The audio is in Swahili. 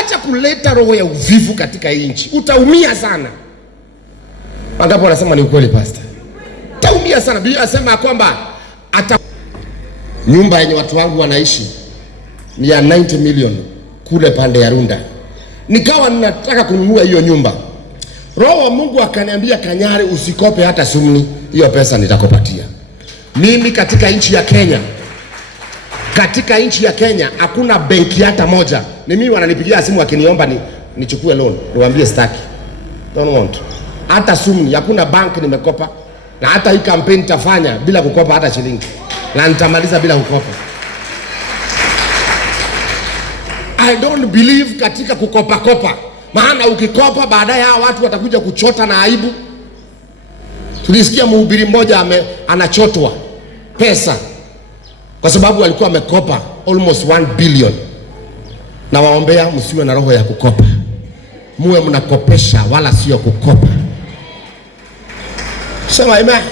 Wacha kuleta roho ya uvivu katika nchi. Utaumia sana. Wangapi wanasema ni ukweli pastor? Utaumia sana. Biblia inasema kwamba nyumba yenye watu wangu wanaishi ni ya 90 million kule pande ya Runda. Nikawa ninataka kununua hiyo nyumba. Roho wa Mungu akaniambia, Kanyari, usikope hata sumni, hiyo pesa nitakupatia. Mimi katika nchi ya Kenya hakuna benki hata moja. Ni mimi wananipigia simu wakiniomba nichukue loan. Niwaambie staki. Don't want. Hata sumni, hakuna bank nimekopa. Na hata hii campaign tafanya bila kukopa hata shilingi. Na nitamaliza bila kukopa. I don't believe katika kukopa. Maana ukikopa baadaye hawa watu watakuja kuchota na aibu. Tulisikia mhubiri mmoja anachotwa pesa kwa sababu alikuwa amekopa almost 1 billion. Na waombea msiwe na roho ya kukopa. Muwe mnakopesha wala sio kukopa. Sema amen.